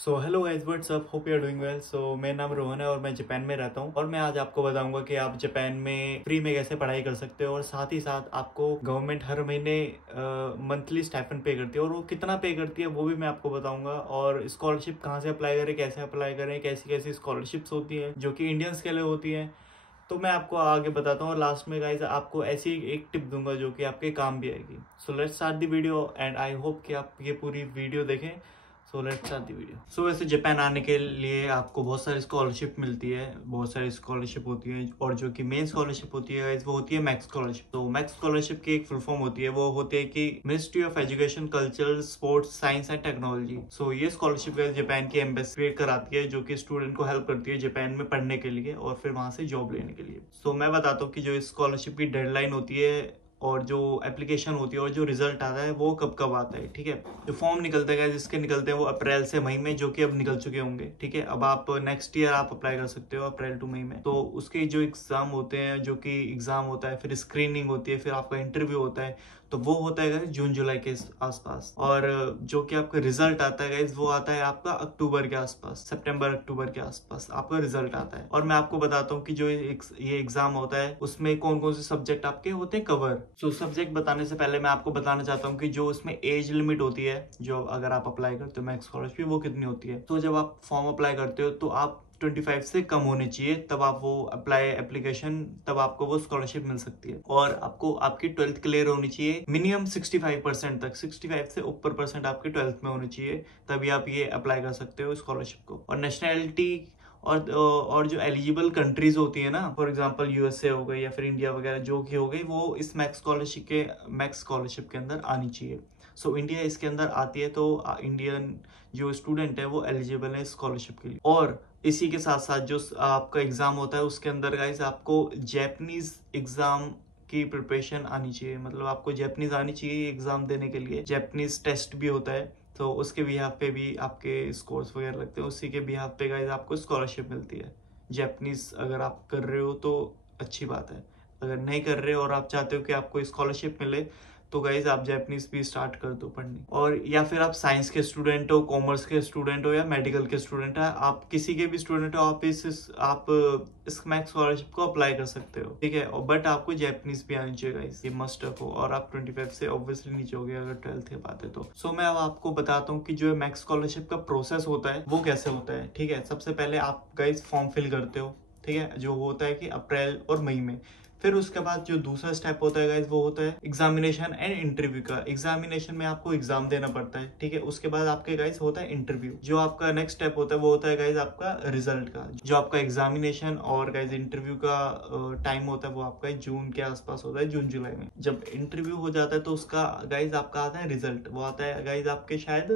So hello guys, what's up, hope you are doing well. So मेरा नाम रोहन है और मैं जापान में रहता हूँ और मैं आज आपको बताऊंगा कि आप जापान में फ्री में कैसे पढ़ाई कर सकते हो और साथ ही साथ आपको गवर्नमेंट हर महीने मंथली स्टाइपेंड पे करती है और वो कितना पे करती है वो भी मैं आपको बताऊंगा। और स्कॉलरशिप कहाँ से अप्लाई करें, कैसे अप्लाई करें, कैसी कैसी स्कॉलरशिप्स होती है जो कि इंडियंस के लिए होती है, तो मैं आपको आगे बताता हूँ। और लास्ट में गाइस आपको ऐसी एक टिप दूंगा जो कि आपके काम भी आएगी। So let's start the video and I hope कि आप ये पूरी वीडियो देखें। So let's start the video. So वैसे जापान आने के लिए आपको बहुत सारी स्कॉलरशिप मिलती है, बहुत सारी स्कॉलरशिप होती है और जो कि मेन स्कॉलरशिप होती है गाइस वो होती है मैक्स स्कॉलरशिप। तो मैक्स स्कॉलरशिप की एक फुल फॉर्म होती है, वो होती है कि ministry of education, culture, sports, science and technology. So ये स्कॉलरशिप गाइस जापान की एम्बेसी क्रिएट कराती है जो कि स्टूडेंट को हेल्प करती है जापान में पढ़ने के लिए और फिर वहां से जॉब लेने के लिए। सो मैं बताता हूँ कि जो स्कॉलरशिप की डेडलाइन होती है और जो एप्लीकेशन होती है और जो रिजल्ट आता है वो कब कब आता है। ठीक है, जो फॉर्म निकलते हैं जिसके निकलते हैं वो अप्रैल से मई में, जो कि अब निकल चुके होंगे। ठीक है, अब आप नेक्स्ट ईयर आप अप्लाई कर सकते हो अप्रैल टू मई में। तो उसके जो एग्जाम होते हैं, जो कि एग्जाम होता है, फिर स्क्रीनिंग होती है, फिर आपका इंटरव्यू होता है, तो वो होता है जून जुलाई के आसपास। और जो कि आपका रिजल्ट आता है वो आता है आपका अक्टूबर के आसपास, सितंबर अक्टूबर के आसपास आपका रिजल्ट आता है। और मैं आपको बताता हूँ कि जो ये एग्जाम होता है उसमें कौन कौन से सब्जेक्ट आपके होते हैं कवर। सो सब्जेक्ट बताने से पहले मैं आपको बताना चाहता हूँ कि जो उसमें एज लिमिट होती है, जो अगर आप अप्लाई करते हो मैक्स स्कॉलरशिप, वो कितनी होती है। तो जब आप फॉर्म अप्लाई करते हो तो आप 25 से कम होने चाहिए, तब आप वो एप्लीकेशन तब आपको वो स्कॉलरशिप मिल सकती है। और आपको आपकी 12th क्लियर होनी चाहिए मिनिमम 65% तक, 65 से ऊपर परसेंट आपके 12th में होनी चाहिए, तभी आप ये अप्लाई कर सकते हो स्कॉलरशिप को। और नेशनैलिटी और जो एलिजिबल कंट्रीज होती है ना, फॉर एग्जांपल यूएसए हो गई या फिर इंडिया वगैरह जो की हो गई, वो इस मैक्स स्कॉलरशिप के अंदर आनी चाहिए। सो इंडिया इसके अंदर आती है तो इंडियन जो स्टूडेंट है वो एलिजिबल है स्कॉलरशिप के लिए। और इसी के साथ साथ जो आपका एग्जाम होता है उसके अंदर गाइस आपको जैपनीज एग्जाम की प्रिपरेशन आनी चाहिए, मतलब आपको जैपनीज आनी चाहिए एग्जाम देने के लिए। जैपनीज टेस्ट भी होता है, तो उसके बिहाफ पे भी आपके स्कोर्स वगैरह लगते हैं, उसी के बिहाफ पे गाइस आपको स्कॉलरशिप मिलती है। जैपनीज अगर आप कर रहे हो तो अच्छी बात है, अगर नहीं कर रहे हो और आप चाहते हो कि आपको स्कॉलरशिप मिले तो गाइज आप जैपनीज भी स्टार्ट कर दो पढ़नी। और या फिर आप साइंस के स्टूडेंट हो, कॉमर्स के स्टूडेंट हो या मेडिकल के स्टूडेंट है, आप किसी के भी स्टूडेंट हो, आप इस मैक्स स्कॉलरशिप को अप्लाई कर सकते हो। ठीक है, और बट आपको जैपनीज भी आनी चाहिए गाइज, ये मस्ट हो। और आप 25 से ऑब्वियसली नीचे हो गए अगर 12th की बात है तो। सो मैं अब आपको बताता हूँ कि जो मैक्स स्कॉलरशिप का प्रोसेस होता है वो कैसे होता है। ठीक है, सबसे पहले आप गाइज फॉर्म फिल करते हो, ठीक है, जो होता है कि अप्रैल और मई में। फिर उसके बाद जो दूसरा स्टेप होता है गाइज वो होता है एग्जामिनेशन एंड इंटरव्यू का। एग्जामिनेशन में आपको एग्जाम देना पड़ता है, ठीक है, उसके बाद आपके गाइज होता है इंटरव्यू। जो आपका नेक्स्ट स्टेप होता है वो होता है गाइज आपका रिजल्ट का। जो आपका एग्जामिनेशन और गाइज इंटरव्यू का टाइम होता है वो आपका जून के आसपास होता है, जून जुलाई में। जब इंटरव्यू हो जाता है तो उसका गाइज आपका आता है रिजल्ट, वो आता है गाइज आपके शायद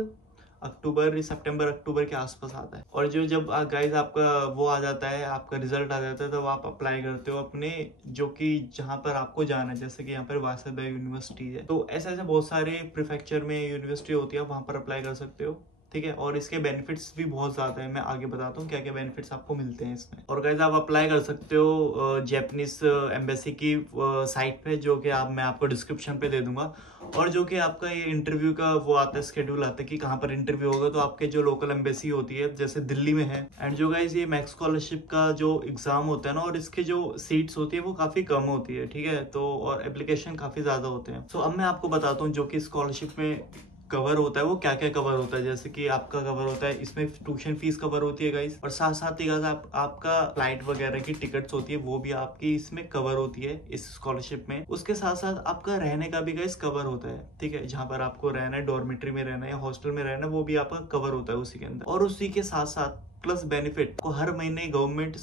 सितंबर अक्टूबर के आसपास आता है। और जो जब गाइज आपका वो आ जाता है, आपका रिजल्ट आ जाता है, तब आप अप्लाई करते हो अपने जो कि जहाँ पर आपको जाना है। जैसे कि यहाँ पर वासेदा यूनिवर्सिटी है, तो ऐसे ऐसे बहुत सारे प्रीफेक्चर में यूनिवर्सिटी होती है, वहां पर अप्लाई कर सकते हो। ठीक है, और इसके बेनिफिट्स भी बहुत ज्यादा है, मैं आगे बताता हूँ क्या क्या बेनिफिट्स आपको मिलते हैं इसमें। और गाइज आप अप्लाई कर सकते हो जैपनीज एम्बेसी की साइट पे, जो कि मैं आपको डिस्क्रिप्शन पे दे दूंगा। और जो कि आपका ये इंटरव्यू का वो आता है, स्केड्यूल आता है कि कहाँ पर इंटरव्यू होगा, तो आपके जो लोकल एम्बेसी होती है जैसे दिल्ली में है। एंड जो गाइज ये मैक्स स्कॉलरशिप का जो एग्जाम होता है ना, और इसके जो सीट्स होती है वो काफी कम होती है। ठीक है, तो और एप्लीकेशन काफी ज्यादा होते हैं। सो अब मैं आपको बताता हूँ जो कि स्कॉलरशिप में कवर होता है वो क्या क्या कवर होता है। जैसे कि आपका कवर होता है, इसमें ट्यूशन फीस कवर होती है गाइस, और साथ साथ ही गाइस आपका फ्लाइट वगैरह की टिकट्स होती है वो भी आपकी इसमें कवर होती है इस स्कॉलरशिप में। उसके साथ साथ आपका रहने का भी गाइस कवर होता है। ठीक है, जहाँ पर आपको रहना है, डॉर्मेट्री में रहना है या हॉस्टल में रहना है, वो भी आपका कवर होता है उसी के अंदर। और उसी के साथ साथ प्लस बेनिफिट को हर महीने गवर्नमेंट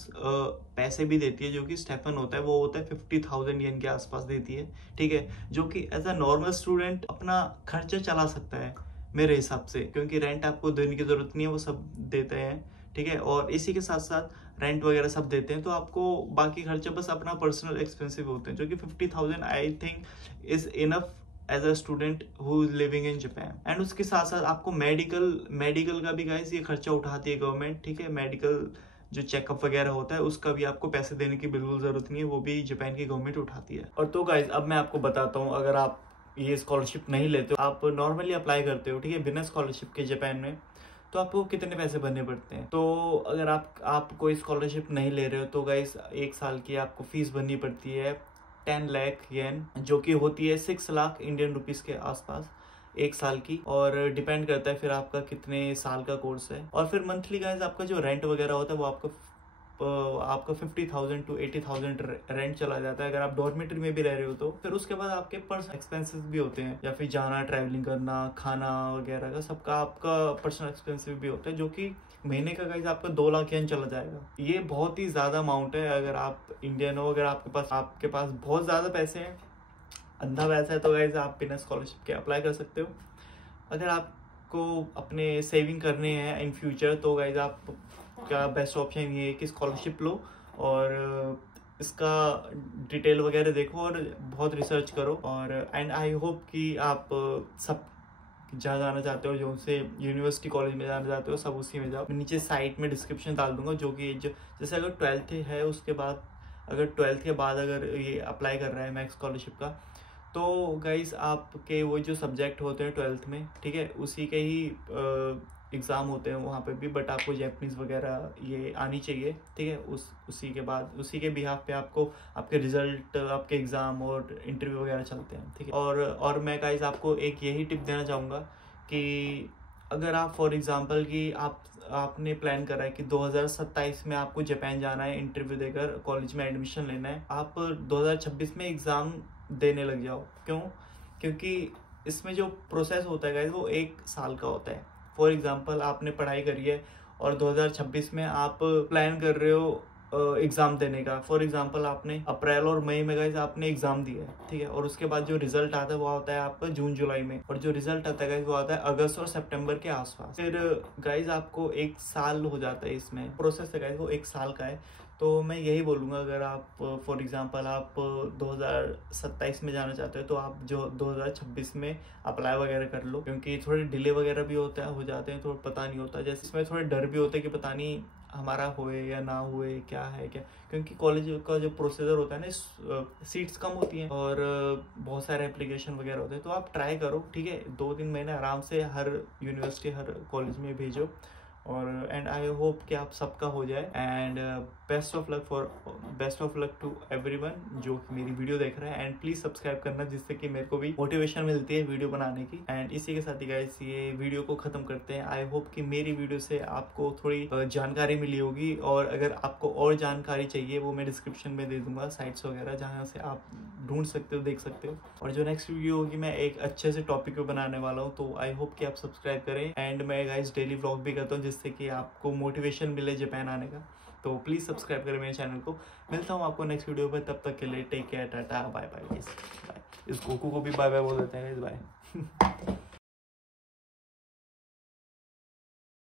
पैसे भी देती है, जो कि स्टेफन होता है वो होता है 50,000 येन के आसपास देती है। ठीक है, जो कि एज अ नॉर्मल स्टूडेंट अपना खर्चा चला सकता है मेरे हिसाब से, क्योंकि रेंट आपको देने की जरूरत नहीं है, वो सब देते हैं। ठीक है, और इसी के साथ साथ रेंट वगैरह सब देते हैं, तो आपको बाकी खर्चा बस अपना पर्सनल एक्सपेंसिव होते हैं, जो कि 50,000 I think is enough as a student who is living in Japan. And उसके साथ साथ आपको मेडिकल का भी गाइस ये खर्चा उठाती है गवर्नमेंट। ठीक है, मेडिकल जो चेकअप वगैरह होता है उसका भी आपको पैसे देने की बिल्कुल जरूरत नहीं है, वो भी जापान की गवर्नमेंट उठाती है। और तो गाइस अब मैं आपको बताता हूँ, अगर आप ये स्कॉलरशिप नहीं लेते हो, आप नॉर्मली अप्लाई करते हो, ठीक है, बिना स्कॉलरशिप के जापान में, तो आपको कितने पैसे भरने पड़ते हैं। तो अगर आप कोई स्कॉलरशिप नहीं ले रहे हो तो गाइस 1 साल की आपको फीस भरनी पड़ती है 10 लाख येन, जो कि होती है 6 लाख इंडियन रुपीस के आसपास 1 साल की। और डिपेंड करता है फिर आपका कितने साल का कोर्स है। और फिर मंथली गाइस आपका जो रेंट वगैरह होता है वो आपका 50,000 to 80,000 रेंट चला जाता है अगर आप डॉर्मेटरी में भी रह रहे हो तो। फिर उसके बाद आपके पर्सनल एक्सपेंसेस भी होते हैं, या फिर जाना, ट्रैवलिंग करना, खाना वगैरह का सबका आपका पर्सनल एक्सपेंसिव भी होता है, जो कि महीने का गाइस आपका 2 लाख येन चला जाएगा। ये बहुत ही ज्यादा अमाउंट है। अगर आप इंडियन हो, अगर आपके पास बहुत ज्यादा पैसे हैं, अंधा पैसा है, तो गाइस आप बिना स्कॉलरशिप के अप्लाई कर सकते हो। अगर आपको अपने सेविंग करने हैं इन फ्यूचर तो गाइस आप का बेस्ट ऑप्शन ये है कि स्कॉलरशिप लो और इसका डिटेल वगैरह देखो और बहुत रिसर्च करो। और एंड आई होप कि आप सब जहाँ जाना चाहते हो, जो उनसे यूनिवर्सिटी कॉलेज में जाना चाहते हो, सब उसी में जाओ। मैं नीचे साइट में डिस्क्रिप्शन डाल दूंगा, जो कि जैसे अगर 12th है उसके बाद, अगर 12th के बाद अगर ये अप्लाई कर रहा है मैक्स स्कॉलरशिप का, तो गाइस आपके वो जो सब्जेक्ट होते हैं 12th में, ठीक है, उसी के ही एग्ज़ाम होते हैं वहाँ पे भी, बट आपको जैपनीज़ वगैरह ये आनी चाहिए, ठीक है। उसी के बाद उसी के बिहाफ पे आपको आपके रिजल्ट, आपके एग्ज़ाम और इंटरव्यू वगैरह चलते हैं, ठीक है। और मैं गाइस आपको एक यही टिप देना चाहूँगा कि अगर आप फॉर एग्जांपल कि आपने प्लान करा है कि 2027 में आपको जापान जाना है, इंटरव्यू देकर कॉलेज में एडमिशन लेना है, आप 2026 में एग्ज़ाम देने लग जाओ। क्यों? क्योंकि इसमें जो प्रोसेस होता है गाइस वो 1 साल का होता है। फॉर एग्जांपल आपने पढ़ाई करी है और 2026 में आप प्लान कर रहे हो एग्ज़ाम देने का। फॉर एग्जांपल आपने अप्रैल और मई में गाइस आपने एग्ज़ाम दिया है, ठीक है, और उसके बाद जो रिजल्ट आता है वो आता है आपका जून जुलाई में, और जो रिजल्ट आता है गाइस वो आता है अगस्त और सितंबर के आसपास। फिर गाइस आपको 1 साल हो जाता है, इसमें प्रोसेस है गाइस वो 1 साल का है। तो मैं यही बोलूँगा, अगर आप फॉर एग्जांपल आप 2027 में जाना चाहते हो तो आप जो 2026 में अप्लाई वगैरह कर लो, क्योंकि थोड़े डिले वगैरह भी हो जाते हैं, थोड़ा पता नहीं होता। जैसे इसमें थोड़े डर भी होते हैं कि पता नहीं हमारा हुए या ना हुए, क्या है क्या, क्योंकि कॉलेज का जो प्रोसीजर होता है ना, सीट्स कम होती हैं और बहुत सारे एप्लीकेशन वगैरह होते हैं। तो आप ट्राई करो, ठीक है, 2-3 महीने आराम से हर यूनिवर्सिटी, हर कॉलेज में भेजो। और एंड आई होप कि आप सबका हो जाए। And best of luck to everyone जो मेरी वीडियो देख रहा है। एंड प्लीज सब्सक्राइब करना, जिससे कि मेरे को भी मोटिवेशन मिलती है वीडियो बनाने की। एंड इसी के साथ ही गाइस ये वीडियो को खत्म करते हैं। आई होप कि मेरी वीडियो से आपको थोड़ी जानकारी मिली होगी, और अगर आपको और जानकारी चाहिए वो मैं डिस्क्रिप्शन में दे दूंगा साइट्स वगैरह, जहाँ से आप ढूंढ सकते हो, देख सकते हो। और जो नेक्स्ट वीडियो होगी मैं एक अच्छे से टॉपिक पे बनाने वाला हूँ, तो आई होप कि आप सब्सक्राइब करें। एंड मैं गाइस डेली व्लॉग भी करता हूँ, जिससे कि आपको मोटिवेशन मिले जापान आने का। तो प्लीज सब्सक्राइब करें मेरे चैनल को। मिलता हूँ आपको नेक्स्ट वीडियो पे, तब तक के लिए take care, tata, bye bye. इस गोकू को भी बाय बाय बोल देते हैं, बाय।